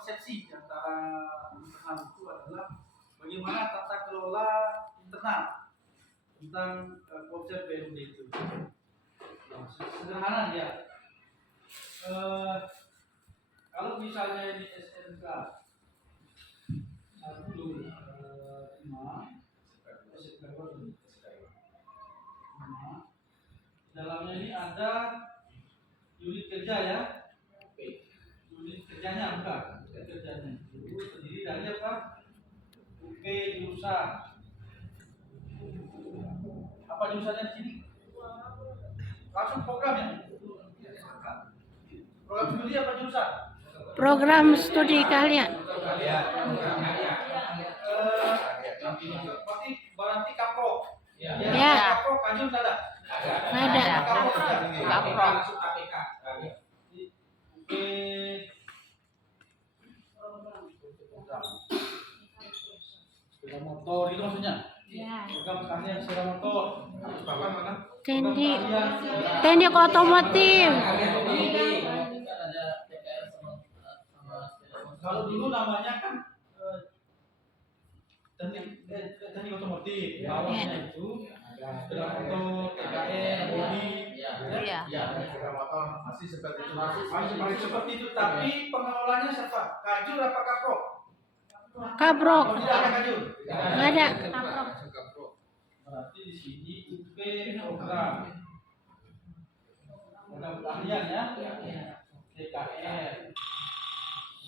persepsi antara internal itu adalah bagaimana tata kelola internal tentang konsep BUD itu. Nah, sederhana dia. Kalau misalnya di SMK 1 dalamnya ini ada unit kerja ya. Unit kerjanya bukan, unit kerjanya itu terdiri dari apa? UP jurusan. Apa jurusannya di sini? Langsung program ya? Program studi apa jurusan? Program studi kalian. Berarti kapro. Ya. Kapro Kajun ada? Ada. Kapro masuk KPK. Oke. Sepeda motor itu maksudnya? Ya. Program kalian sepeda motor. Teknik otomotif. Kalau dulu namanya kan teknik otomotif, bawahnya itu sepeda motor, TKN, bodi, sepeda motor masih seperti itu. Masih seperti itu, tapi pengelolanya siapa? Kajur apa kapro? Kabrok. Kalau tidak ada kajur. Ada. Berarti di sini UP program keahlian ya, TKN.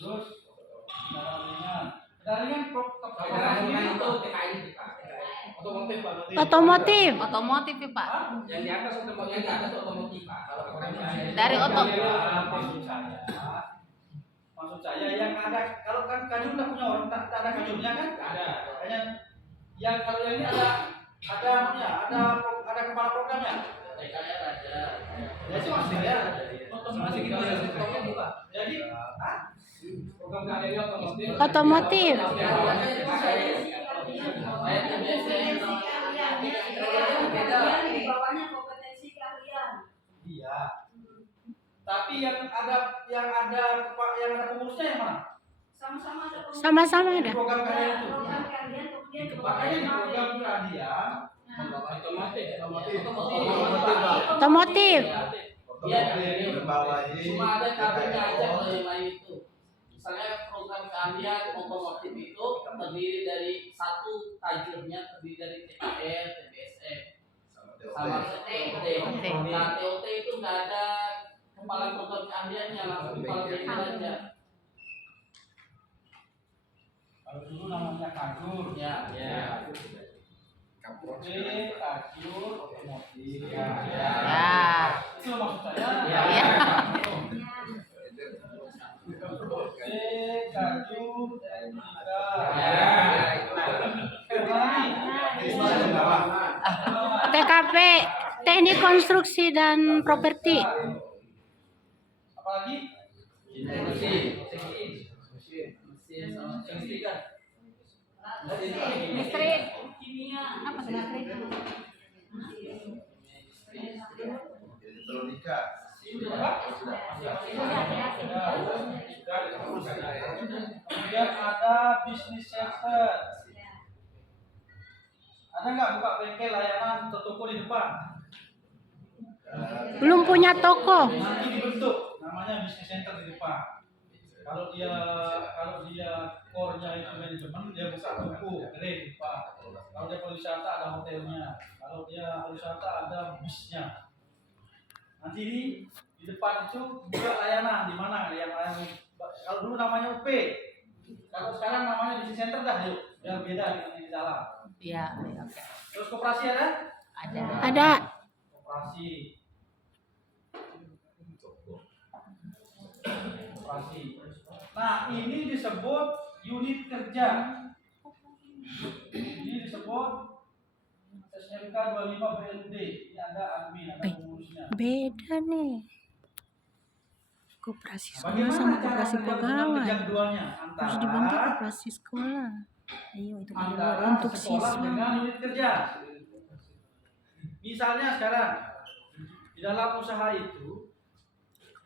Terus kendaraan itu TKN Otomotif. Otomotif ya Pak. Yang di atas otomotif Pak. Kalau Dari maksud saya yang ada, kalau kan kajur nggak punya orang, tak ada kajurnya kan? Ada. Hanya yang kalau yang ini ada kepala programnya. TKN ada. Ya itu maksudnya ya. Masih gitu ya. Jadi, program keahlian Otomotif. Iya. Tapi yang ada pengurusnya yang mana? Sama-sama ada. Program keahlian itu. Makanya di program keahlian Otomotif. Cuma ada kadernya aja kalau yang lain itu. Misalnya program keahlian otomotif itu terdiri dari satu tajurnya terdiri dari TKN, TBSM, sama TOT. Nah TOT itu nggak ada kepala program keahliannya, langsung kepala bidang aja. Kalau dulu namanya kajur. Ya. Kajur otomotif. Ya. Itu maksud saya. Ya. Kajur TKP. Teknik konstruksi dan properti. Apalagi? Listrik. Apa tuh listrik? Elektronika. Kemudian ada bisnis center. Ada nggak buka bengkel layanan toko di depan? Belum punya toko. Nanti dibentuk namanya bisnis center di depan. Kalau dia core-nya itu manajemen, dia buka toko di depan. Kalau dia pariwisata ada hotelnya. Kalau dia pariwisata ada bisnya. Nanti di depan itu juga layanan di mana yang layanan. Kalau dulu namanya UP, kalau sekarang namanya bisnis center dah yuk, biar beda dengan yang di dalam. Iya, oke. Terus koperasi ada? Ada. Koperasi. Nah, ini disebut unit kerja. Ini disebut SMK 25 BLD. Ini ada admin, ada pengurusnya. Beda nih. Koperasi sekolah sama koperasi pegawai. Harus dibentuk koperasi sekolah. Ayo itu kedua untuk siswa. Dengan unit kerja. Misalnya sekarang di dalam usaha itu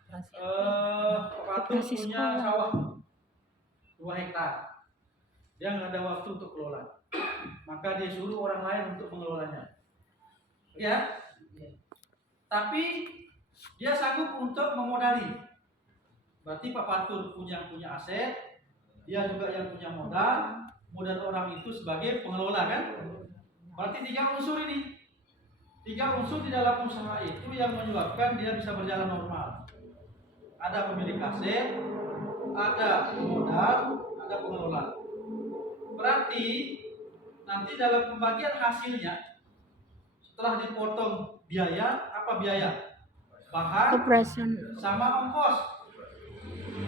Patu punya sawah. paketan. Dia nggak ada waktu untuk kelola. Maka dia suruh orang lain untuk mengelolanya. Ya. Tapi dia sanggup untuk memodali. Berarti Pak Fatur punya aset, dia juga yang punya modal orang itu sebagai pengelola kan? Berarti 3 unsur ini. 3 unsur di dalam usaha itu yang menyebabkan dia bisa berjalan normal. Ada pemilik aset, ada modal, ada pengelola. Berarti nanti dalam pembagian hasilnya setelah dipotong biaya, apa biaya? Bahan Operasional. sama ongkos.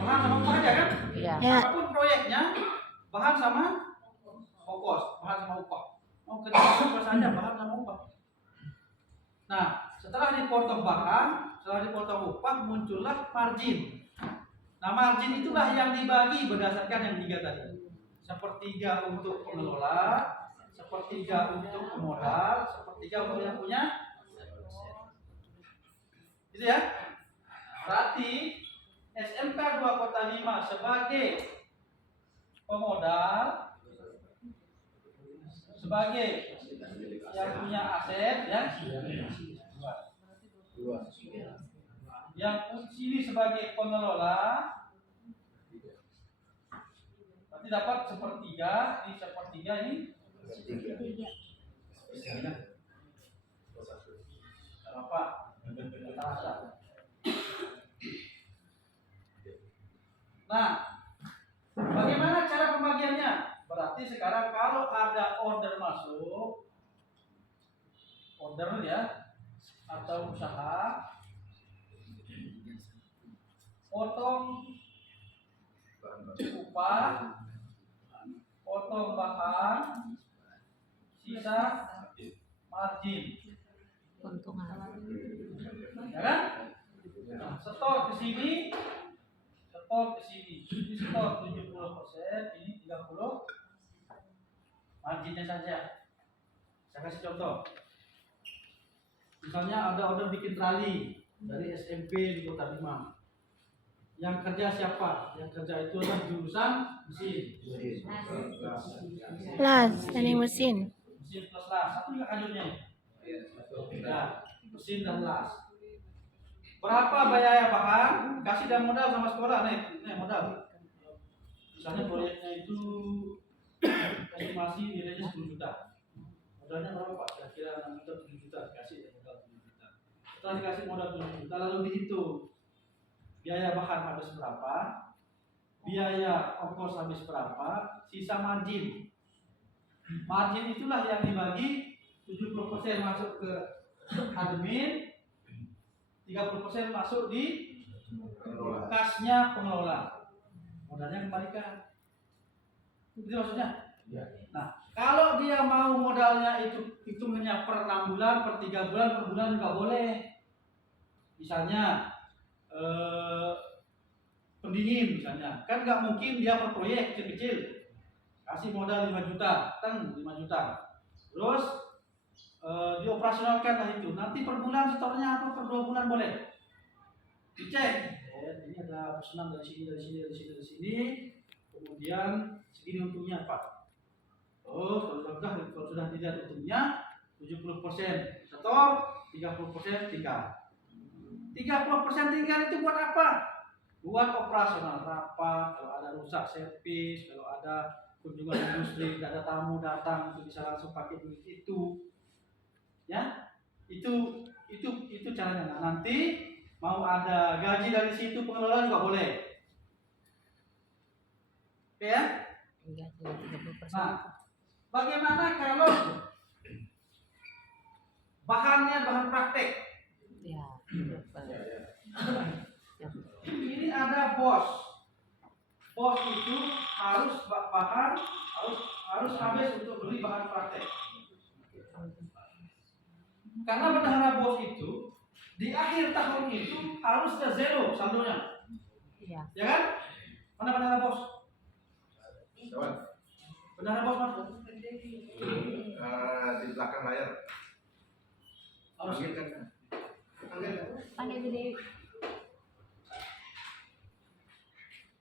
Bahan sama ongkos aja kan? Iya. Ya. Apapun proyeknya, bahan sama ongkos, bahan sama upah. Mau kerja apa saja bahan sama upah. Nah, setelah dipotong bahan, setelah dipotong upah, muncullah margin. Nah, margin itulah yang dibagi berdasarkan yang 3 tadi. 1/3 untuk pengelola, 1/3 untuk pemodal, 1/3 untuk yang punya. Gitu ya. Berarti SMK 2 Kota 5 sebagai pemodal, sebagai yang punya aset ya. Yang sini sebagai pengelola, berarti dapat 1/3, ini 1/3 ini. Apa? Nah, bagaimana cara pembagiannya? Berarti sekarang kalau ada order masuk, order ya, atau usaha, potong upah, potong bahan, sisa margin, Keuntungan. ya kan? Nah, setor ke sini, setor ke sini, ini setor 70%, ini 30%, marginnya saja. Saya kasih contoh. Misalnya ada order bikin trali dari SMP di Kota 5. Yang kerja siapa? Yang kerja itu adalah jurusan mesin. Las, ini mesin. Mesin plus las. Satu juga kanjurnya. Ya, mesin dan las. Berapa biaya bahan? Kasih dan modal sama sekolah nih modal. Misalnya proyeknya itu estimasi nilainya 10 juta. Modalnya berapa Pak? Kira-kira 6 juta, 7 juta dikasih modal 7 juta. Setelah dikasih modal 7 juta lalu dihitung biaya bahan habis berapa, biaya ongkos habis berapa, sisa margin. Margin itulah yang dibagi 70% masuk ke admin, 30% masuk di kasnya pengelola. Modalnya kembalikan. Itu maksudnya. Nah, kalau dia mau modalnya itu hitungannya per 6 bulan, per 3 bulan, per bulan juga boleh. Misalnya pendingin misalnya, kan nggak mungkin dia per proyek kecil-kecil. Kasih modal 5 juta, 5 juta. Terus dioperasionalkan lah itu. Nanti per bulan setornya apa, per 2 bulan boleh. Dicek. Ini ada pesanan dari sini, dari sini, dari sini, dari sini. Kemudian segini untungnya Pak. Kalau sudah dilihat untungnya 70% setor, 30% tinggal. 30% tinggal itu buat apa? Buat operasional rapat, kalau ada rusak servis, kalau ada kunjungan industri, tidak ada tamu datang, itu bisa langsung pakai duit itu. Ya, itu caranya. Nah, nanti mau ada gaji dari situ pengelola juga boleh. Oke ya? Nah, bagaimana kalau bahannya bahan praktek? Ya. Ini ada bos. Bos itu harus bahan harus habis untuk beli bahan praktek. Karena bendahara bos itu di akhir tahun itu harus sudah zero saldonya. Iya. Ya kan? Mana bendahara bos? Bendahara bos mana? Di belakang layar. Harus Panggil gede.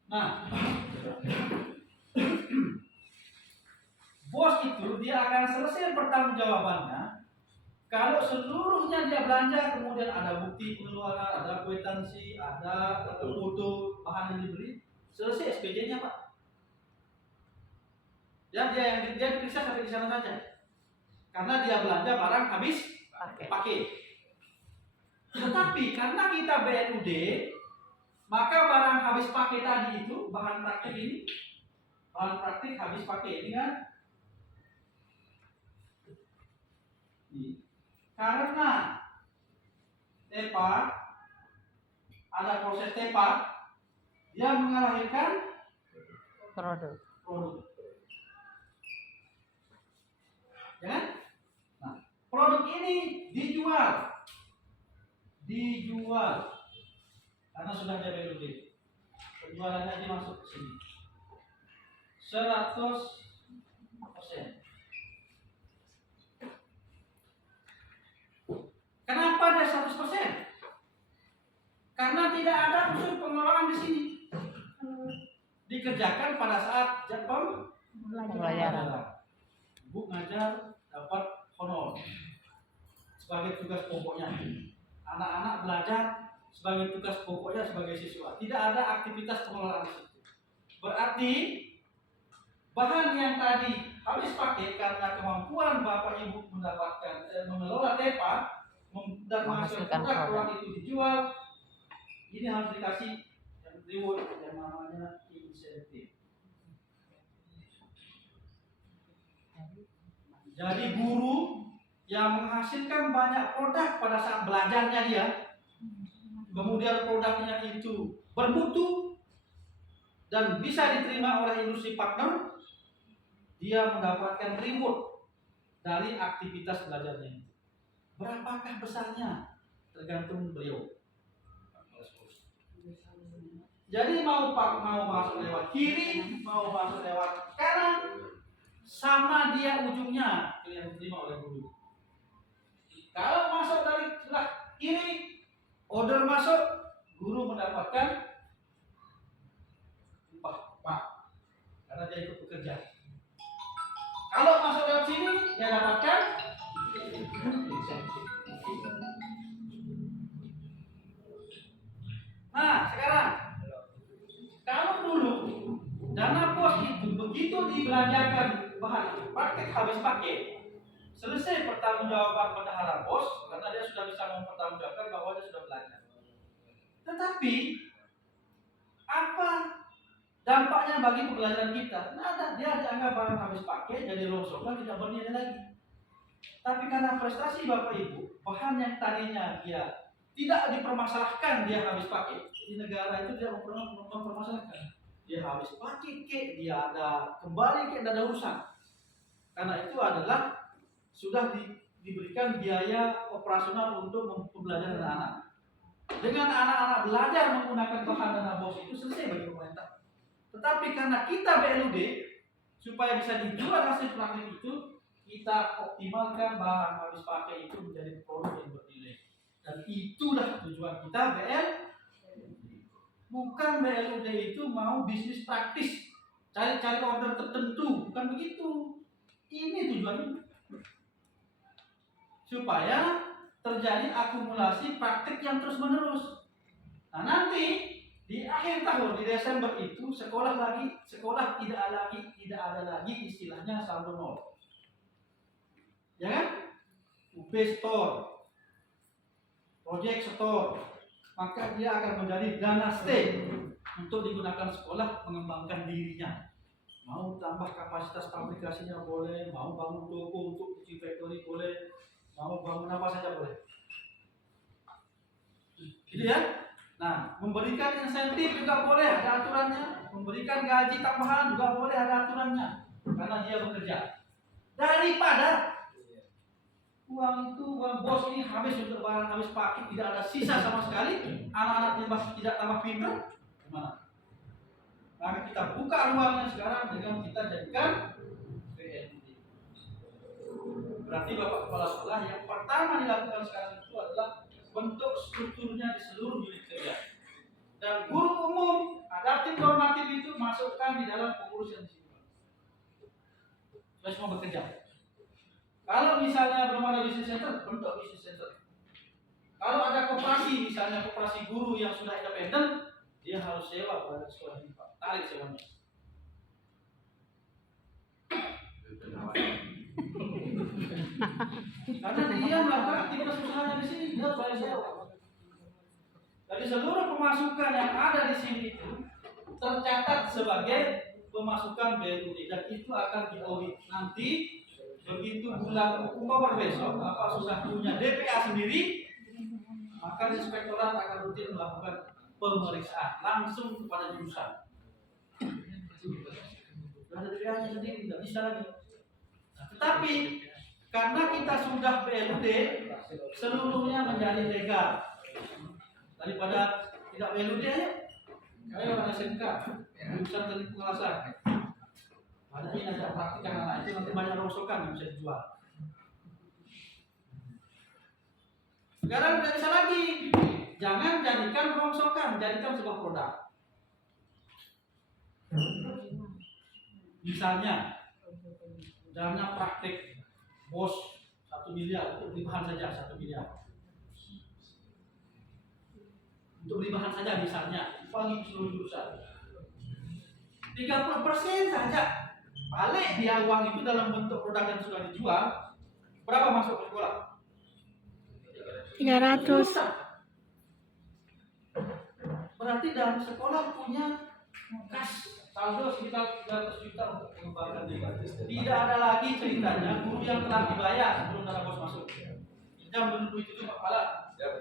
Nah, selesai pertanggungjawabannya, kalau seluruhnya dia belanja, kemudian ada bukti pengeluaran, ada kwitansi, ada foto bahan yang dibeli, selesai SPJ-nya Pak. Ya, dia diperiksa sampai di sana saja. Karena dia belanja barang habis pakai. Tetapi karena kita BNUD, maka barang habis pakai tadi itu, bahan praktik ini, bahan praktik habis pakai ini kan, karena TEPA, ada proses TEPA, dia mengalahkan Produk. Ya kan? Nah, produk ini dijual karena sudah ada BNUD, penjualannya aja masuk ke sini 100%. Kenapa dia 100%? Karena tidak ada unsur pengelolaan di sini. Dikerjakan pada saat pembelajaran. Bu ngajar dapat honor sebagai tugas pokoknya. Anak-anak belajar sebagai tugas pokoknya sebagai siswa. Tidak ada aktivitas pengelolaan di situ. Berarti bahan yang tadi habis pakai karena kemampuan Bapak Ibu mendapatkan mengelola TEPA dan menghasilkan produk itu dijual, ini harus dikasih yang reward yang namanya insentif. Jadi guru yang menghasilkan banyak produk pada saat belajarnya dia, kemudian produknya itu bermutu dan bisa diterima oleh industri partner, dia mendapatkan reward dari aktivitas belajarnya. Berapakah besarnya? Tergantung beliau. Jadi mau masuk lewat kiri, mau masuk lewat kanan, sama dia ujungnya yang diterima oleh guru. Kalau masuk dari sebelah kiri, order masuk, guru mendapatkan upah karena dia ikut bekerja. Kalau masuk lewat sini, dia dapatkan insentif. Nah, sekarang kalau dulu dana pos itu begitu dibelanjakan bahan praktek habis pakai, selesai pertanggungjawaban bendahara pos karena dia sudah bisa mempertanggungjawabkan bahwa dia sudah belajar. Tetapi apa dampaknya bagi pembelajaran kita? Nah, dia dianggap barang habis pakai, jadi rongsokan, tidak bernilai lagi. Tapi karena prestasi Bapak Ibu, bahan yang tadinya dia tidak dipermasalahkan dia habis pakai, di negara itu dia mempermasalahkan. Dia habis pakai kek, dia ada kembali kek, ada urusan. Karena itu adalah sudah diberikan biaya operasional untuk pembelajaran anak-anak. Dengan anak-anak belajar menggunakan bahan dana bos itu selesai bagi pemerintah. Tetapi karena kita BLUD, supaya bisa dijual hasil praktik itu, kita optimalkan bahan habis pakai itu menjadi produk yang bernilai. Dan itulah tujuan kita BLUD. Bukan BLUD itu mau bisnis praktis, cari order tertentu, bukan begitu. Ini tujuannya. Supaya terjadi akumulasi praktik yang terus menerus. Nah, nanti di akhir tahun di Desember itu sekolah tidak ada lagi istilahnya saldo nol. Ya kan? UP store, project store, maka dia akan menjadi dana stay untuk digunakan sekolah mengembangkan dirinya. Mau tambah kapasitas fabrikasinya boleh, mau bangun toko untuk cuci factory boleh, mau bangun apa saja boleh. Gitu ya? Nah, memberikan insentif juga boleh, ada aturannya. Memberikan gaji tambahan juga boleh, ada aturannya. Karena dia bekerja. Daripada uang bos ini habis untuk barang habis pakai, tidak ada sisa sama sekali, anak-anak tidak tambah pintar, gimana? Maka kita buka ruangnya sekarang dengan kita jadikan BNUD. Berarti Bapak Kepala Sekolah yang pertama dilakukan sekarang itu adalah bentuk strukturnya di seluruh unit kerja. Dan guru umum, adaptif normatif itu masukkan di dalam pengurus yang di sini. Sudah semua bekerja. Kalau misalnya belum ada bisnis center, bentuk bisnis center. Kalau ada koperasi, misalnya koperasi guru yang sudah independen, dia harus sewa pada sekolah ini, Pak. Tarik sewanya. Karena dia melakukan aktivitas usahanya di sini, dia harus bayar sewa. Jadi seluruh pemasukan yang ada di sini itu tercatat sebagai pemasukan BLUD dan itu akan diaudit nanti. Begitu bulan Oktober besok, Bapak sudah punya DPA sendiri, maka inspektorat akan rutin melakukan pemeriksaan langsung kepada jurusan. Ada DPA-nya sendiri, tidak bisa lagi. Tetapi karena kita sudah BLUD, seluruhnya menjadi legal. Daripada tidak BLUD aja, ayo ada SMK, jurusan teknik pengawasan. Ada ini ada praktik anak itu nanti banyak rongsokan yang bisa dijual. Sekarang tidak bisa lagi. Jangan jadikan rongsokan, jadikan sebuah produk. Misalnya, dana praktik bos 1 miliar untuk beli bahan saja 1 miliar. Untuk beli bahan saja misalnya, bagi seluruh jurusan. 30% saja. Balik dia uang itu dalam bentuk produk yang sudah dijual. Berapa masuk ke sekolah? 300. Berarti dalam sekolah punya kas saldo sekitar 300 juta untuk mengembangkan diri. Tidak ada lagi ceritanya guru yang telah dibayar sebelum dana bos masuk. Jam duit itu Pak Kepala. Ya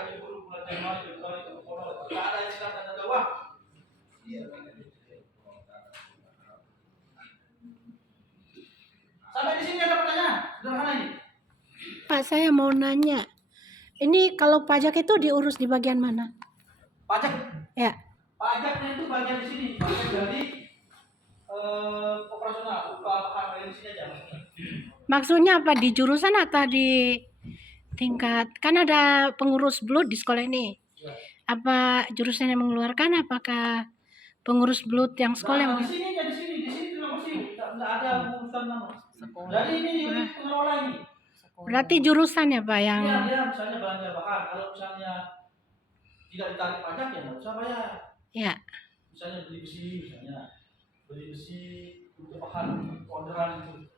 gaji guru bulan Januari, Februari, Oktober. Tidak ada istilah dan ada uang. Sampai di sini ada pertanyaan sederhana ini. Pak, saya mau nanya. Ini kalau pajak itu diurus di bagian mana? Pajak. Ya. Pajaknya itu bagian di sini, bagian dari operasional, upah bahan dari sini aja. Maksudnya apa, di jurusan atau di tingkat? Kan ada pengurus BLUD di sekolah ini. Ya. Apa jurusan yang mengeluarkan? Apakah pengurus BLUD yang sekolah yang Nah, di sini terima kasih. Tidak ada urusan nama. Jadi ini pengelola ini. berarti jurusan ya Pak yang Iya, dia misalnya belanja bahan. Kalau misalnya tidak ditarik pajak ya nggak usah bayar. ya. Misalnya beli besi untuk bahan orderan itu.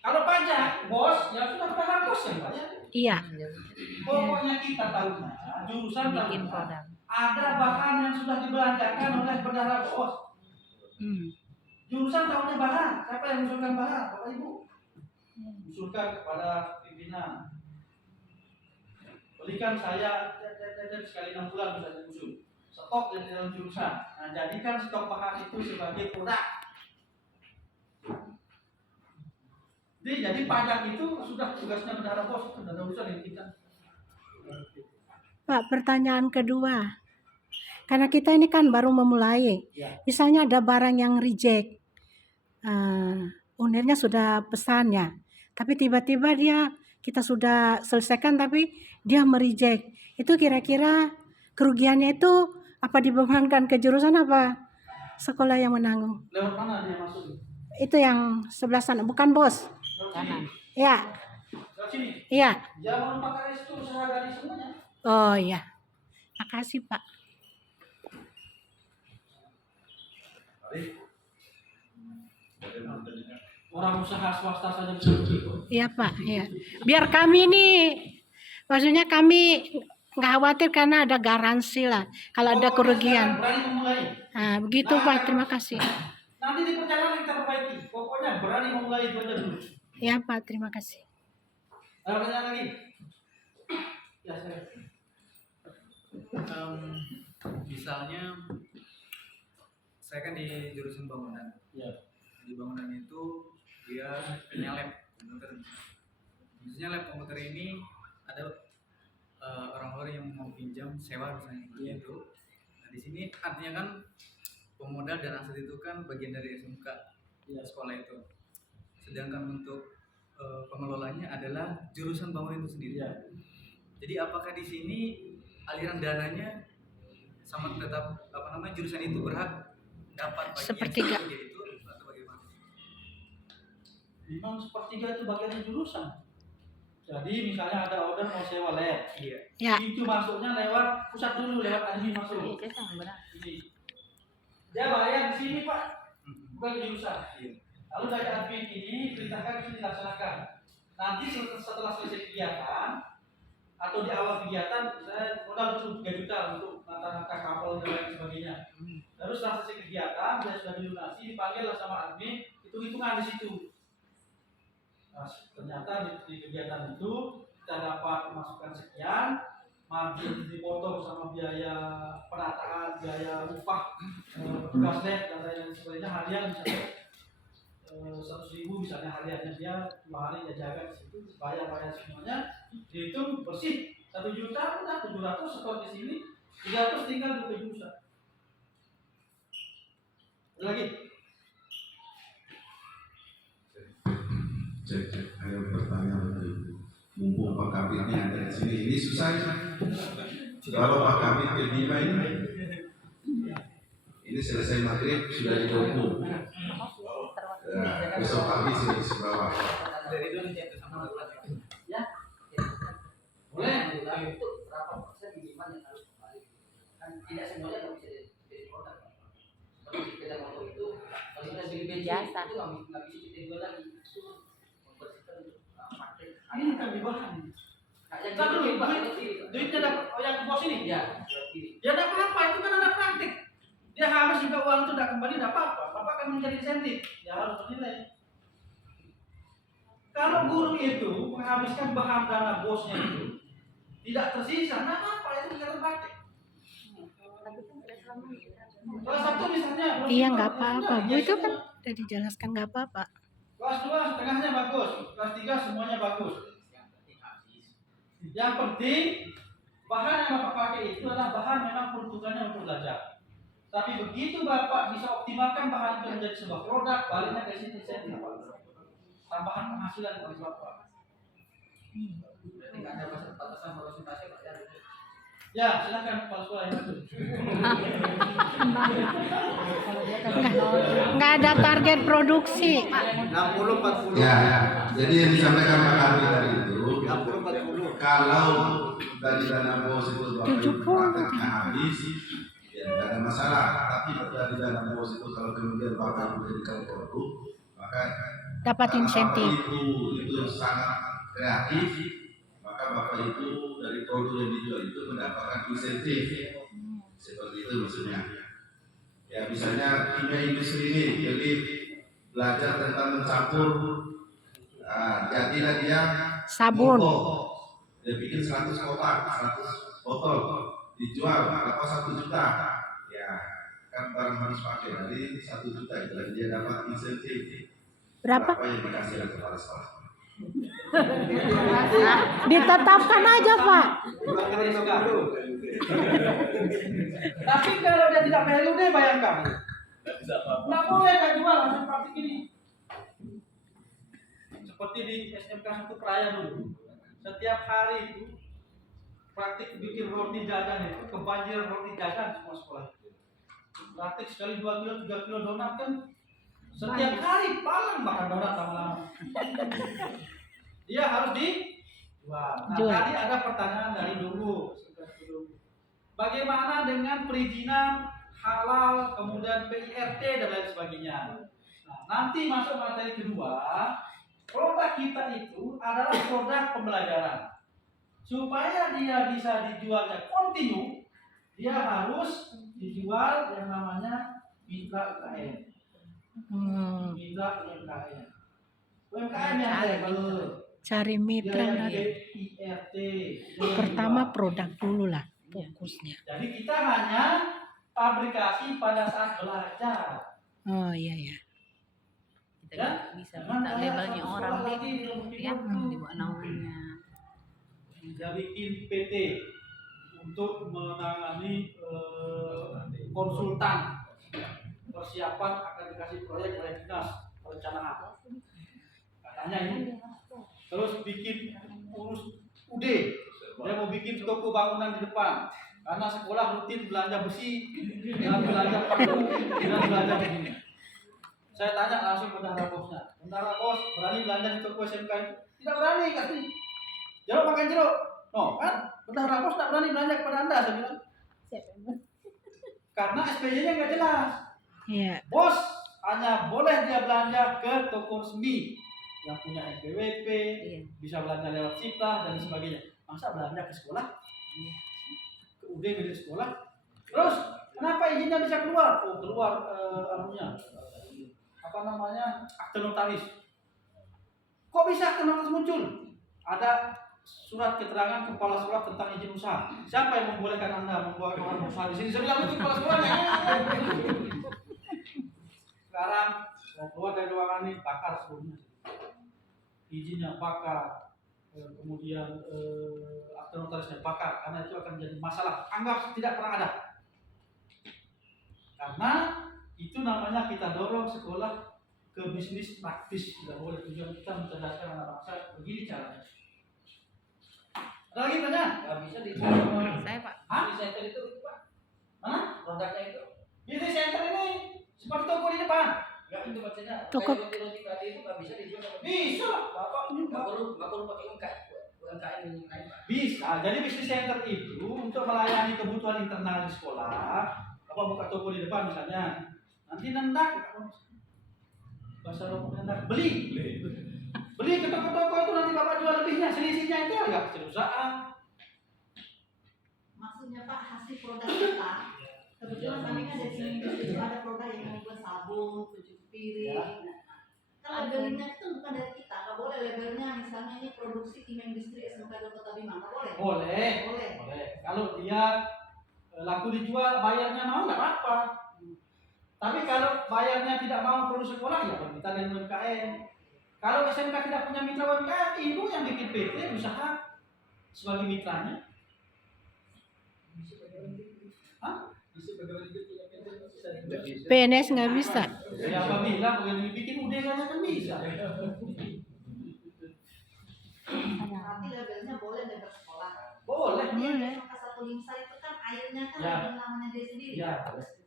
Kalau pajak, bos, ya sudah bayar bos yang bayar. Iya. Pokoknya kita tahunya, jurusan Bikin tahunya, produk. ada bahan yang sudah dibelanjakan oleh bendahara bos. Jurusan tahunya bahan, siapa yang mengusulkan bahan? Bapak Ibu. Usulkan kepada pimpinan. Berikan saya sekali 6 bulan bisa diusul. Stok dari dalam jurusan. Nah, jadikan stok bahan itu sebagai produk. Jadi pajak itu sudah tugasnya bendahara bos, itu ada urusan yang kita. Pak, pertanyaan kedua. Karena kita ini kan baru memulai. Ya. Misalnya ada barang yang reject. Ownernya sudah pesan ya. Tapi tiba-tiba kita sudah selesaikan tapi dia mereject. Itu kira-kira kerugiannya itu apa dibebankan ke jurusan apa sekolah yang menanggung? Lewat mana dia masuk? Itu yang sebelah sana, bukan bos? Kanan. Ya. Lewat sini. Iya. Jangan pakai itu sehari-hari semuanya. Oh iya. Makasih Pak. Orang usaha swasta saja bisa begitu. Iya Pak, iya. Biar kami nih, maksudnya kami nggak khawatir karena ada garansi lah kalau ada kerugian. Berani memulai. Nah, begitu Pak, terima kasih. Nanti di perjalanan kita perbaiki. Pokoknya berani memulai itu aja dulu. Ya Pak, terima kasih. Ada pertanyaan lagi? Ya saya. Misalnya saya kan di jurusan bangunan. Ya. Di bangunan itu dia punya lab komputer. Misalnya lab komputer ini ada orang-orang yang mau pinjam sewa misalnya gitu. Nah di sini artinya kan pemodal dan aset itu kan bagian dari SMK sekolah itu. Sedangkan untuk pengelolanya adalah jurusan bangunan itu sendiri. Ya. Jadi apakah di sini aliran dananya sama tetap jurusan itu berhak dapat bagian Sepertiga. itu atau bagaimana? Memang sepertiga itu bagian jurusan. Jadi misalnya ada order mau sewa lab, Ya. itu masuknya lewat pusat dulu, lewat admin Iya, masuk. saya sama benar. Ini. Dia bayar di sini Pak, bukan di jurusan. Lalu dari admin ini perintahkan itu dilaksanakan. Nanti setelah selesai kegiatan atau di awal kegiatan, saya modal dulu 3 juta untuk nata-nata kabel dan lain sebagainya. Lalu setelah selesai kegiatan, dia sudah dilunasi, dipanggil lah sama admin, hitung-hitungan di situ. Nah, ternyata di kegiatan itu kita dapat masukan sekian, margin dipotong sama biaya penataan, biaya upah, tugas lab dan lain sebagainya harian misalnya 100.000 misalnya hariannya dia 2 hari dia jaga di situ, bayar semuanya, dihitung bersih 1 juta udah 700 setor di sini, 300 tinggal di jurusan. Lagi. Cek, ayo bertanya lagi. Mumpung Pak Kabitnya ada di sini, ini susah ya. Kalau Pak Kabit ke Bima ini selesai maghrib sudah di Doku. Ya, besok pagi sudah di Sumbawa. Ya, boleh. Itu berapa persen minimal yang harus kembali? Kan tidak semuanya nggak bisa jadi produk. Seperti sepeda motor itu, kalau kita beli bensin Jasa. itu nggak bisa kita jual lagi. Itu membersihkan untuk pakai. Ini bukan di bahan. Yang Kan dulu, kiri. duitnya dapat yang di bos ini. Ya, sebelah kiri. Ya dapat apa? Itu kan ada praktik. Dia habis juga uang itu tidak kembali, tidak apa-apa. Bapak kan menjadi insentif. Ya harus bernilai. Kalau guru itu menghabiskan bahan dana bosnya itu tidak tersisa, nah apa itu tidak praktik. Kelas 1 misalnya. Iya, nggak apa-apa. Bu, itu kan semua. udah dijelaskan nggak apa-apa. Kelas 2 setengahnya bagus, kelas 3 semuanya bagus. Yang penting bahan yang Bapak pakai itu adalah bahan memang peruntukannya untuk belajar. Tapi begitu Bapak bisa optimalkan bahan itu menjadi sebuah produk, baliknya ke sini insentif tambahan penghasilan bagi Bapak. Berarti nggak ada batasan persentase Pak ya? Ya, silakan kepala sekolah yang itu. Nggak ada target produksi. 60-40. Ya, jadi yang disampaikan Pak Kabit tadi itu, 60-40. kalau dari dana bos itu Bapak 70. prakteknya habis, ya tidak ada masalah. Tapi dari dana bos itu kalau kemudian Bapak menjadikan produk, maka Dapat karena insentif. Bapak itu sangat kreatif, maka Bapak itu dari produk yang dijual itu mendapatkan insentif. Seperti itu maksudnya. Ya misalnya kimia industri ini, jadi belajar tentang mencampur, jadilah dia Sabun. mongko. Dia bikin 100 kotak, 100 botol, dijual berapa 1 juta. Ya kan barang harus pakai dari 1 juta itu, dan dia dapat insentif. Berapa? Yang dikasih oleh kepala sekolah. Ditetapkan aja, Pak. Tapi kalau dia tidak PLUD bayangkan. Nggak boleh kan jual hasil praktik ini. Seperti di SMK 1 Praya dulu. Setiap hari itu praktik bikin roti jajan itu kebanjiran roti jajan semua sekolah. Praktik sekali 2 kilo 3 kilo donat kan setiap hari palang makan donat lama-lama. Dia harus dijual. Nah, Jual. tadi ada pertanyaan dari dulu. Bagaimana dengan perizinan halal, kemudian PIRT dan lain sebagainya. Nah, nanti masuk materi kedua, produk kita itu adalah produk pembelajaran. Supaya dia bisa dijualnya kontinu, dia harus dijual yang namanya mitra UKM. Mitra UMKM. UMKM yang level. Cari mitra. Dia Nat. PIRT. Pertama produk dulu lah fokusnya. Jadi kita hanya fabrikasi pada saat belajar. Oh iya ya. Kita Ya? bisa Jangan minta kayak labelnya satu orang sekolah deh. lagi di rumah Ya, kita. di bawah naungannya. Dia bikin PT untuk menangani konsultan persiapan akan dikasih proyek oleh dinas perencanaan. Katanya ini. Terus bikin urus UD. Dia mau bikin toko bangunan di depan. Karena sekolah rutin belanja besi, dan belanja paku, dan belanja begini. Saya tanya langsung bendahara bosnya. Bendahara bos berani belanja di toko SMK itu? Tidak berani kasih. Jeruk makan jeruk. No kan? Bendahara bos tidak berani belanja kepada Anda, saya bilang. Karena SPJ-nya nggak jelas. Iya. Bos hanya boleh dia belanja ke toko resmi yang punya NPWP, Iya. bisa belanja lewat Siplah dan sebagainya. Masa belanja ke sekolah? Ke UD milik sekolah? Terus kenapa izinnya bisa keluar? Oh keluar anunya apa namanya akte notaris. Kok bisa akte notaris muncul? Ada surat keterangan kepala sekolah tentang izin usaha. Siapa yang membolehkan Anda membuat orang usaha di sini? Saya bilang itu kepala sekolahnya. Sekarang saya keluar dari ruangan ini bakar sebelumnya. Izinnya bakar, kemudian akte notarisnya bakar, karena itu akan menjadi masalah. Anggap tidak pernah ada. Karena itu namanya kita dorong sekolah ke bisnis praktis. Tidak boleh, tujuan kita mencerdaskan anak bangsa. Begini caranya. Ada lagi pertanyaan? Nggak bisa di Saya Pak. di center itu Pak. Mana? Produknya itu Beauty center ini seperti toko di depan. nggak itu maksudnya. Toko- Kayak roti tadi itu nggak bisa dijual sama Bisa, Bapak nggak perlu pakai UMKM yang lain Pak. bisa. Jadi bisnis center itu untuk melayani kebutuhan internal di sekolah. Bapak buka toko di depan misalnya. Nanti nendak, bahasa Romo nendak beli ke toko-toko itu, nanti Bapak jual lebihnya, selisihnya itu harga perusahaan. Maksudnya Pak, hasil produk kita, kebetulan kami kan dari sini itu ada produk yang membuat sabun, cuci piring. Ya. Kan labelingnya itu bukan dari kita, nggak boleh labelnya misalnya ini produksi tim industri SMK Kota Bima, nggak boleh. Boleh. Boleh. Boleh. Kalau dia laku dijual, bayarnya mau nggak apa-apa. Tapi kalau bayarnya tidak mau produk sekolah, ya bermitra dengan UMKM. Kalau SMK tidak punya mitra UMKM, ibu yang bikin PT usaha sebagai mitranya. Hah? PNS nggak bisa. Siapa bilang kalau dibikin UD saja kan bisa. Berarti labelnya boleh label sekolah. Boleh. Boleh. SMK 1 Limsa itu kan airnya kan Ya. label namanya dia sendiri. Ya.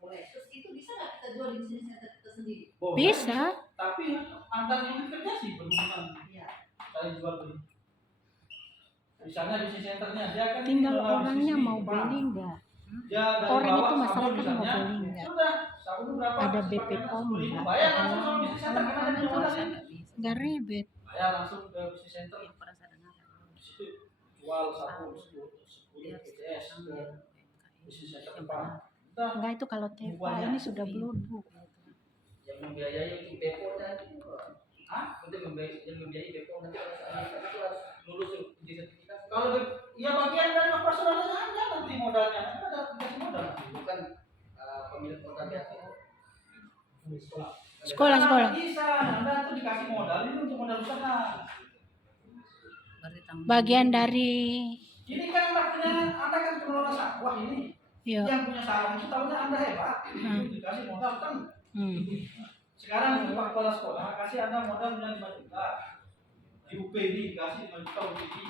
Boleh. Terus itu bisa nggak kita jual di bisnis center kita sendiri? Boleh. Bisa. Tapi antar unit kerja sih berhubungan. Iya. Saling jual beli. Misalnya bisnis centernya dia kan Tinggal jualan orangnya bisnis mau di beli nggak? Dia dari Orang bawah itu sabun masalahnya mau misalnya, beli nggak? sudah sabun berapa? Ada terus BP pakainya POM 10.000. nggak? Bayar langsung sama bisnis center karena dia punya modal kan? Nggak ribet. Bayar langsung ke bisnis center. Yang pernah saya dengar. Di situ jual sabun 10 PCS ke bisnis center depan. Udah. Nggak itu kalau Tepa ini sudah bluduk. Yang membiayai untuk depo nanti. Hah? Untuk membiayai depo nanti kalau seandainya itu harus lulus uji sertifikasi. Kalau ya bagian dari operasionalnya aja nanti modalnya, kan ada dikasih modal. Bukan pemilik produk biasa. Sekolah. Nah, bisa, Anda tuh dikasih modal ini untuk modal usaha. Berarti tanggung Bagian dari Ini kan Anda kan pengelola sawah ini. ya. Yang punya sawah itu tahunya Anda hebat. Dikasih modal kan. Sekarang untuk Pak Kepala Sekolah kasih Anda modal dengan 5 juta. Di UP ini dikasih 5 juta UP ini.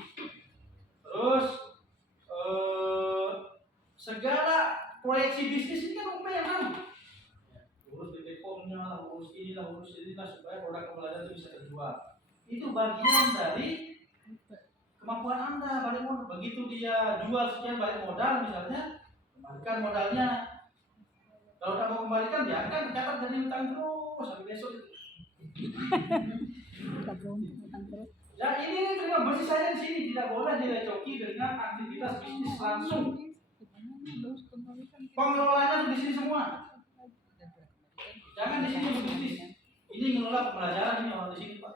Terus segala proyeksi bisnis ini kan UP yang nanggung. Urus BPOM-nya lah, urus inilah supaya produk pembelajaran itu bisa terjual. Itu bagian dari kemampuan Anda balik modal. Begitu dia jual sekian balik modal misalnya, kembalikan modalnya. Kalau tak mau kembalikan, ya kan tercatat jadi utang terus sampai besok. Ya ini terima bersih saya di sini tidak boleh direcoki dengan aktivitas bisnis langsung. Pengelolanya di sini semua. Jangan di sini berbisnis. Ini ngelola pembelajaran ini orang di sini Pak.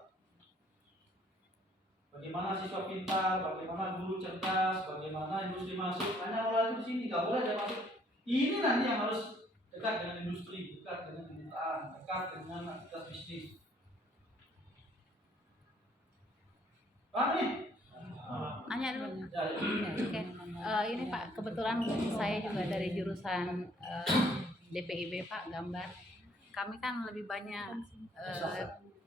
Bagaimana siswa pintar, bagaimana guru cerdas, bagaimana industri masuk, hanya ngelola itu di sini. Gak boleh dia masuk. Ini nanti yang harus dekat dengan industri, dekat dengan kemitraan, dekat dengan aktivitas bisnis. Paham nih? Nanya dulu. Ya, ya. Oke. Ini Pak, kebetulan saya juga dari jurusan DPIB Pak, gambar. Kami kan lebih banyak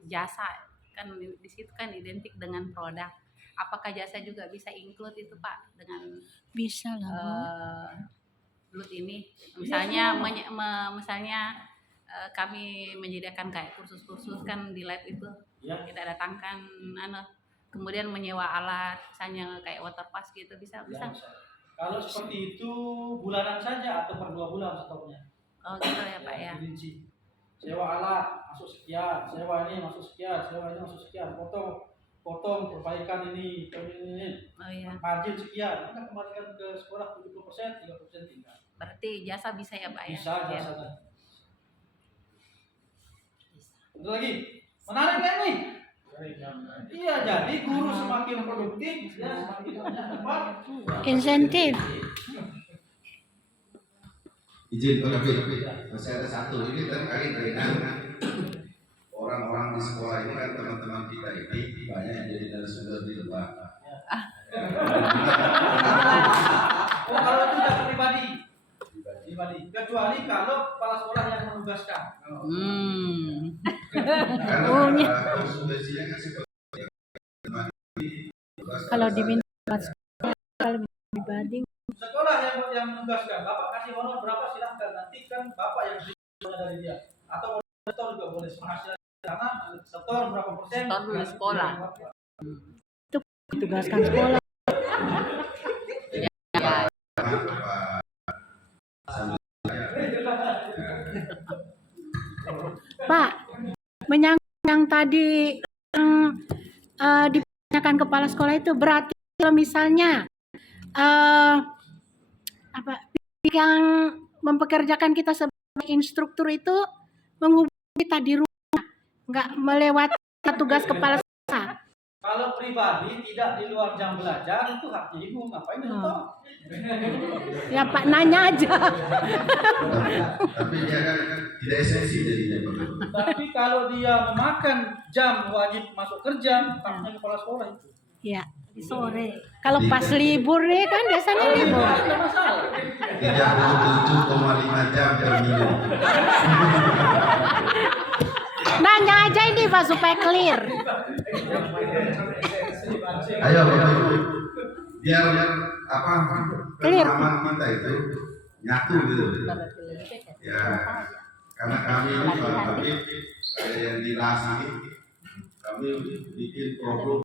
jasa, kan di situ kan identik dengan produk. Apakah jasa juga bisa include itu Pak dengan Bisa lah. Bu. LUT ini? Misalnya misalnya kami menyediakan kayak kursus-kursus kan di lab itu. Ya. Kita datangkan kemudian menyewa alat misalnya kayak water pass gitu bisa. Ya, bisa. Kalau seperti itu bulanan saja atau per 2 bulan stoknya. Oh gitu ya Pak ya. Dirinci. Sewa alat masuk sekian, sewa ini masuk sekian, sewa ini masuk sekian, potong perbaikan ini. Oh iya. Margin sekian, kita kembalikan ke sekolah 70%, 30% tinggal. Berarti jasa bisa ya Pak ya? Bisa, Ya. jasa. Satu lagi, menarik kan nih? Iya, jadi guru semakin produktif, dia semakin banyak dapat Insentif. Izin Pak David, masih ada satu ini terkait dengan orang-orang di sekolah ini kan teman-teman kita ini banyak yang jadi narasumber di Lebak. Oh, kalau itu tidak pribadi. Kecuali kalau kepala sekolah yang menugaskan. Karena konsumsinya kan seperti Kalau diminta buat sekolah, kalau pribadi Sekolah yang menugaskan, Bapak kasih honor berapa silahkan. Nanti kan Bapak yang terima dari dia. Atau setor juga boleh penghasilan karena setor berapa persen. Setor dulu sekolah. tugaskan sekolah. Pak, menyangkut yang tadi ditanyakan kepala sekolah itu berarti kalau misalnya yang mempekerjakan kita sebagai instruktur itu menghubungi kita di rumah, nggak melewati tugas kepala sekolah. Kalau pribadi tidak di luar jam belajar itu haknya ibu, ngapain itu? Ya Pak, nanya aja. Tapi dia kan tidak esensi jadinya. Tapi kalau dia memakan jam wajib masuk kerja, haknya kepala sekolah itu. Ya, di sore. Kalau pas libur nih kan biasanya libur. Tidak masalah. 37,5 jam per minggu. Nanya aja ini Pak supaya clear. Ayo Bapak Ibu, biar apa Clear. pemahaman kita itu nyatu gitu. Ya, karena kami ini Pak Habib, yang di RAS ini, kami bikin program